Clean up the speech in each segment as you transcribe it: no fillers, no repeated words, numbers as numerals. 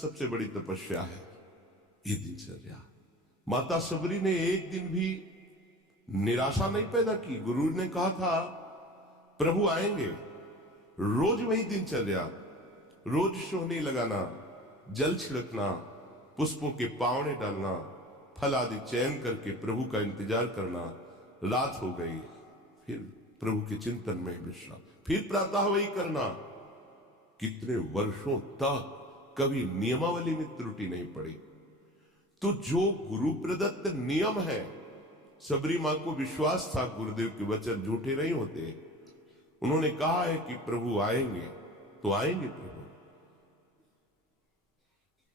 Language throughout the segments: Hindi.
सबसे बड़ी तपस्या है ये दिनचर्या। माता सबरी ने एक दिन भी निराशा नहीं पैदा की। गुरु ने कहा था प्रभु आएंगे, रोज वही दिनचर्या, रोज सोहनी लगाना, जल छिड़कना, पुष्पों के पावने डालना, फल आदि चयन करके प्रभु का इंतजार करना। रात हो गई, फिर प्रभु के चिंतन में विश्राम, फिर प्रातः वही करना। कितने वर्षों तक कभी नियमावली में त्रुटि नहीं पड़ी। तो जो गुरु प्रदत्त नियम है, सबरी मां को विश्वास था गुरुदेव के वचन झूठे नहीं होते। उन्होंने कहा है कि प्रभु आएंगे तो आएंगे प्रभु।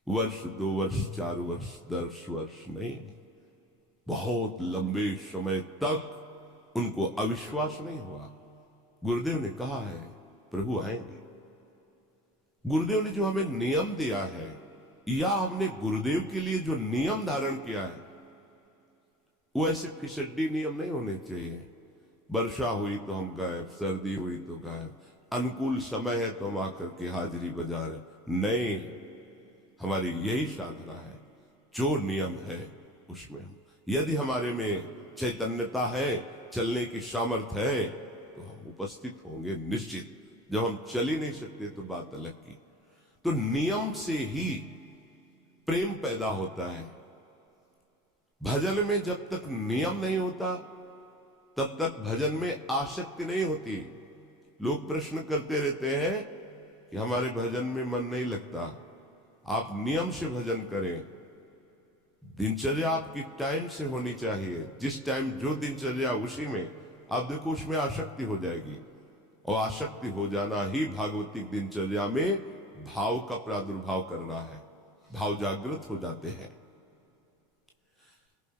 वर्ष 2 वर्ष 4 वर्ष 10 वर्ष नहीं, बहुत लंबे समय तक उनको अविश्वास नहीं हुआ। गुरुदेव ने कहा है प्रभु आएंगे। गुरुदेव ने जो हमें नियम दिया है, या हमने गुरुदेव के लिए जो नियम धारण किया है, वो ऐसे फिसड्डी नियम नहीं होने चाहिए। वर्षा हुई तो हम गायब, सर्दी हुई तो गायब, अनुकूल समय है तो हम आकर के हाजिरी बजा रहे। नहीं, हमारी यही साधना है, जो नियम है उसमें हम, यदि हमारे में चैतन्यता है, चलने की सामर्थ्य है, तो हम उपस्थित होंगे निश्चित। जब हम चल ही नहीं सकते तो बात अलग की। तो नियम से ही प्रेम पैदा होता है। भजन में जब तक नियम नहीं होता तब तक भजन में आसक्ति नहीं होती। लोग प्रश्न करते रहते हैं कि हमारे भजन में मन नहीं लगता। आप नियम से भजन करें। दिनचर्या आपकी टाइम से होनी चाहिए। जिस टाइम जो दिनचर्या उसी में, आप देखो उसमें आसक्ति हो जाएगी। और आसक्ति हो जाना ही भागवतिक दिनचर्या में भाव का प्रादुर्भाव करना है। भाव जागृत हो जाते हैं,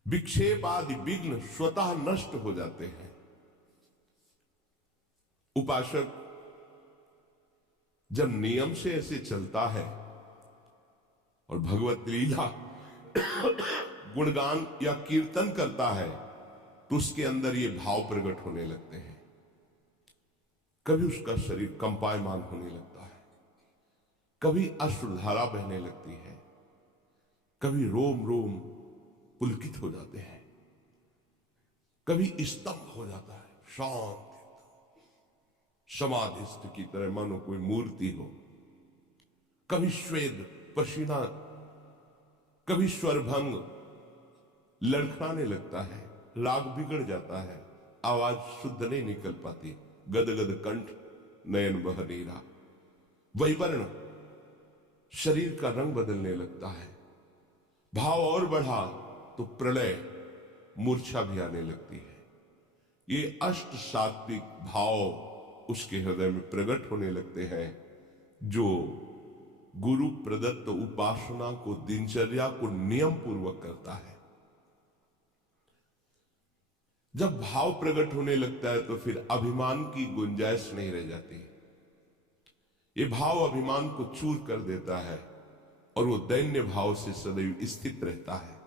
विक्षेप आदि विघ्न स्वतः नष्ट हो जाते हैं। उपासक जब नियम से ऐसे चलता है और भगवत लीला गुणगान या कीर्तन करता है, तो उसके अंदर ये भाव प्रकट होने लगते हैं। कभी उसका शरीर कंपायमान होने लगता है, कभी अश्रुधारा बहने लगती है, कभी रोम रोम पुलकित हो जाते हैं, कभी स्तंभ हो जाता है, शांत समाधिस्थ की तरह मानो कोई मूर्ति हो। कभी श्वेत पसीना, कभी स्वरभंग लड़खड़ाने लगता है, राग बिगड़ जाता है, आवाज शुद्ध नहीं निकल पाती, गदगद कंठ, नयन बह नीरा, वैवर्ण, शरीर का रंग बदलने लगता है। भाव और बढ़ा तो प्रलय, मूर्छा भी आने लगती है। ये अष्ट सात्विक भाव उसके हृदय में प्रकट होने लगते हैं, जो गुरु प्रदत्त उपासना को, दिनचर्या को नियम पूर्वक करता है। जब भाव प्रकट होने लगता है तो फिर अभिमान की गुंजाइश नहीं रह जाती। ये भाव अभिमान को चूर कर देता है और वो दैन्य भाव से सदैव स्थित रहता है।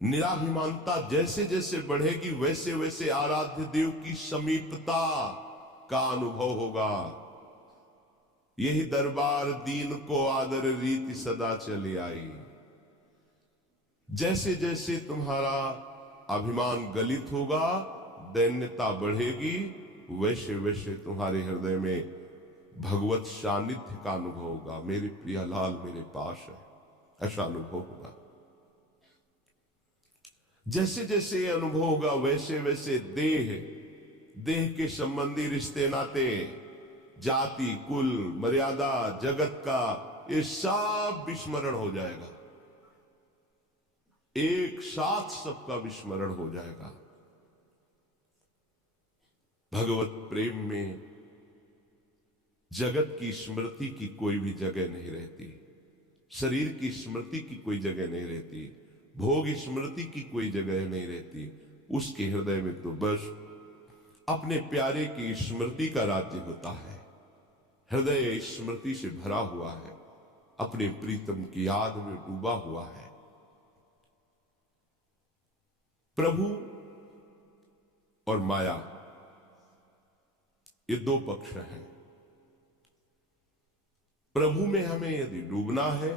निराभिमानता जैसे जैसे बढ़ेगी वैसे वैसे आराध्य देव की समीपता का अनुभव होगा। यही दरबार दीन को आदर रीति सदा चली आई। जैसे जैसे तुम्हारा अभिमान गलित होगा, दैन्यता बढ़ेगी, वैसे वैसे तुम्हारे हृदय में भगवत सानिध्य का अनुभव होगा। मेरे प्रिया लाल मेरे पास है, ऐसा अनुभव होगा। जैसे जैसे अनुभव होगा वैसे वैसे देह के संबंधी रिश्ते नाते, जाति, कुल, मर्यादा, जगत का, ये सब विस्मरण हो जाएगा। एक साथ सबका विस्मरण हो जाएगा। भगवत प्रेम में जगत की स्मृति की कोई भी जगह नहीं रहती, शरीर की स्मृति की कोई जगह नहीं रहती, भोग स्मृति की कोई जगह नहीं रहती। उसके हृदय में तो बस अपने प्यारे की स्मृति का राज्य होता है। हृदय स्मृति से भरा हुआ है, अपने प्रीतम की याद में डूबा हुआ है। प्रभु और माया, ये दो पक्ष हैं। प्रभु में हमें यदि डूबना है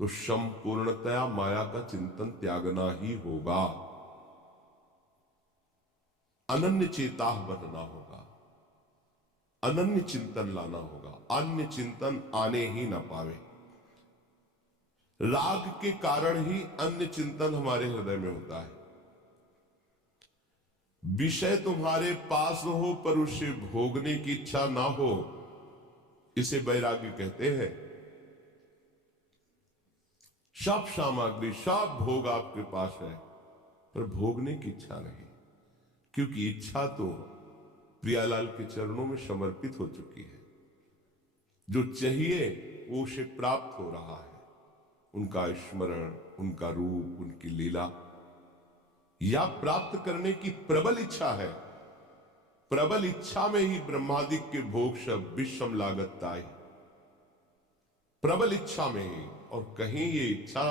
तो संपूर्णतया माया का चिंतन त्यागना ही होगा, अनन्य चेता बनना होगा, अनन्य चिंतन लाना होगा, अन्य चिंतन आने ही ना पावे। राग के कारण ही अन्य चिंतन हमारे हृदय में होता है। विषय तुम्हारे पास हो पर उसे भोगने की इच्छा ना हो, इसे वैराग्य कहते हैं। सब सामग्री, सब भोग आपके पास है पर भोगने की इच्छा नहीं, क्योंकि इच्छा तो प्रियालाल के चरणों में समर्पित हो चुकी है। जो चाहिए वो उसे प्राप्त हो रहा है, उनका स्मरण, उनका रूप, उनकी लीला, या प्राप्त करने की प्रबल इच्छा है। प्रबल इच्छा में ही ब्रह्मादिक के भोग सब विषम लागत ताई, प्रबल इच्छा में ही। और कहीं ये इच्छा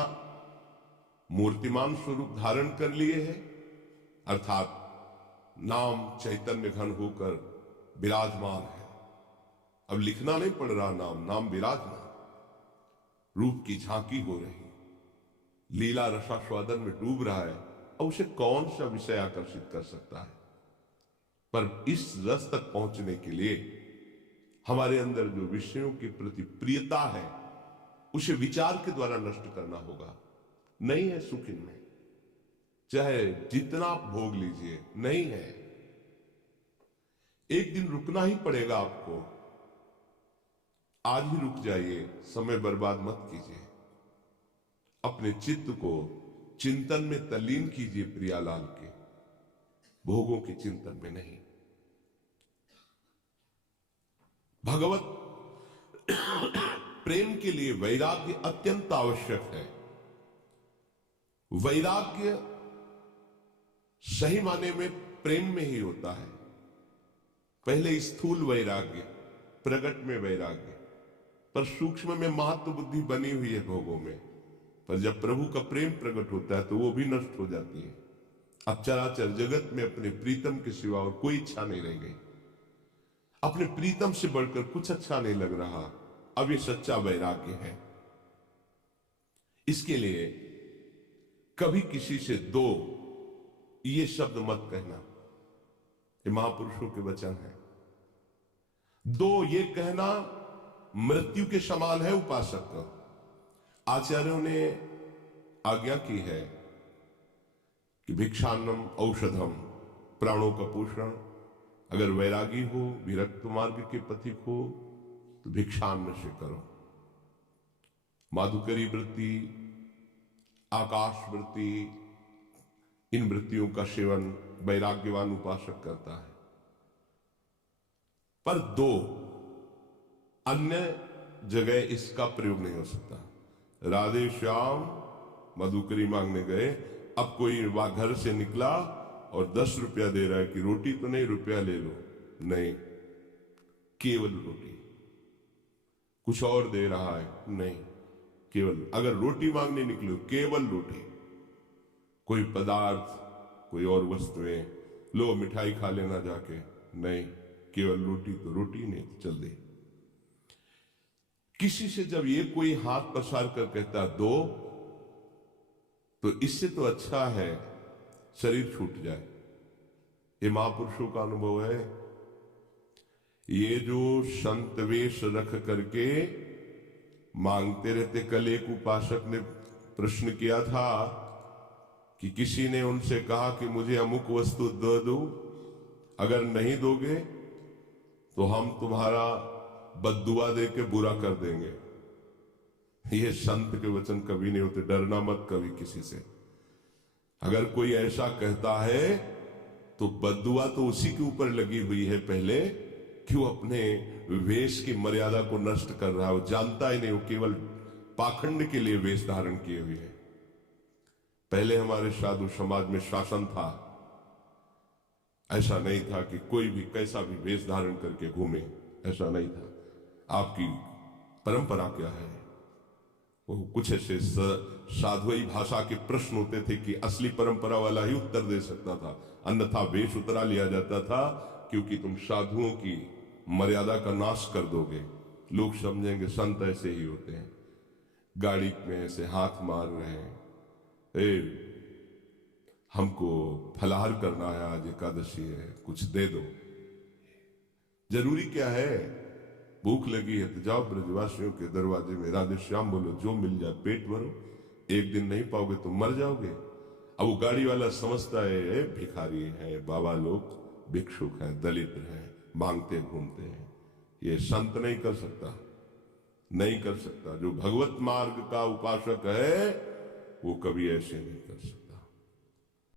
मूर्तिमान स्वरूप धारण कर लिए है, अर्थात नाम चैतन्य घन होकर विराजमान है। अब लिखना नहीं पड़ रहा, नाम नाम विराजमान, रूप की झांकी हो रही, लीला रसास्वादन में डूब रहा है। और उसे कौन सा विषय आकर्षित कर सकता है? पर इस रस तक पहुंचने के लिए हमारे अंदर जो विषयों के प्रति प्रियता है उसे विचार के द्वारा नष्ट करना होगा। नहीं है सुख इनमें, चाहे जितना भोग लीजिए, नहीं है। एक दिन रुकना ही पड़ेगा आपको। आज ही रुक जाइए, समय बर्बाद मत कीजिए। अपने चित्त को चिंतन में तल्लीन कीजिए, प्रियालाल के भोगों के चिंतन में नहीं। भगवत प्रेम के लिए वैराग्य अत्यंत आवश्यक है। वैराग्य सही माने में प्रेम में ही होता है। पहले स्थूल वैराग्य, प्रकट में वैराग्य, पर सूक्ष्म में महत्व बुद्धि बनी हुई है भोगों में। पर जब प्रभु का प्रेम प्रकट होता है तो वो भी नष्ट हो जाती है। अब चराचर जगत में अपने प्रीतम के सिवा और कोई इच्छा नहीं रह गई। अपने प्रीतम से बढ़कर कुछ अच्छा नहीं लग रहा। अब ये सच्चा वैराग्य है। इसके लिए कभी किसी से दो ये शब्द मत कहना, ये महापुरुषों के वचन है। दो ये कहना मृत्यु के समान है उपासक का। आचार्यों ने आज्ञा की है कि भिक्षान्नम औषधम, प्राणों का पोषण। अगर वैरागी हो, विरक्त मार्ग के पथिक हो तो भिक्षान्न से करो। माधुकरी वृत्ति, आकाश वृत्ति, इन वृत्तियों का सेवन वैराग्यवान उपासक करता है। पर दो अन्य जगह इसका प्रयोग नहीं हो सकता। राधे श्याम मधुकरी मांगने गए, अब कोई घर से निकला और 10 रुपया दे रहा है कि रोटी तो नहीं, रुपया ले लो, नहीं, केवल रोटी। कुछ और दे रहा है, नहीं, केवल। अगर रोटी मांगने निकलो, केवल रोटी। कोई पदार्थ, कोई और वस्तुएं, लो मिठाई खा लेना जाके, नहीं, केवल रोटी। तो रोटी नहीं तो चल दे। किसी से जब ये कोई हाथ पसार कर कहता दो, तो इससे तो अच्छा है शरीर छूट जाए। ये महापुरुषों का अनुभव है। ये जो संत वेश रख करके मांगते रहते। कल एक उपासक ने प्रश्न किया था कि किसी ने उनसे कहा कि मुझे अमुक वस्तु दे दो, अगर नहीं दोगे तो हम तुम्हारा बद्दुआ दे के बुरा कर देंगे। ये संत के वचन कभी नहीं होते। डरना मत कभी किसी से। अगर कोई ऐसा कहता है तो बद्दुआ तो उसी के ऊपर लगी हुई है पहले, कि वो अपने वेश की मर्यादा को नष्ट कर रहा है। वो जानता ही नहीं, वो केवल पाखंड के लिए वेश धारण किए हुए है। पहले हमारे साधु समाज में शासन था, ऐसा नहीं था कि कोई भी कैसा भी वेश धारण करके घूमे, ऐसा नहीं था। आपकी परंपरा क्या है? वो कुछ ऐसे साधुई भाषा के प्रश्न होते थे कि असली परंपरा वाला ही उत्तर दे सकता था, अन्यथा वेश उतरा लिया जाता था, क्योंकि तुम साधुओं की मर्यादा का नाश कर दोगे। लोग समझेंगे संत ऐसे ही होते हैं, गाड़ी में ऐसे हाथ मार रहे हैं, ए हमको फलाहार करना है, आज एकादशी है, कुछ दे दो। जरूरी क्या है? भूख लगी है तो जाओ ब्रजवासियों के दरवाजे में राधे श्याम बोलो, जो मिल जाए पेट भरो, एक दिन नहीं पाओगे तो मर जाओगे। अब वो गाड़ी वाला समझता है भिखारी है, बाबा लोग भिक्षुक हैं, दलित हैं, मांगते घूमते हैं। ये संत नहीं कर सकता, नहीं कर सकता। जो भगवत मार्ग का उपासक है वो कभी ऐसे नहीं कर सकता।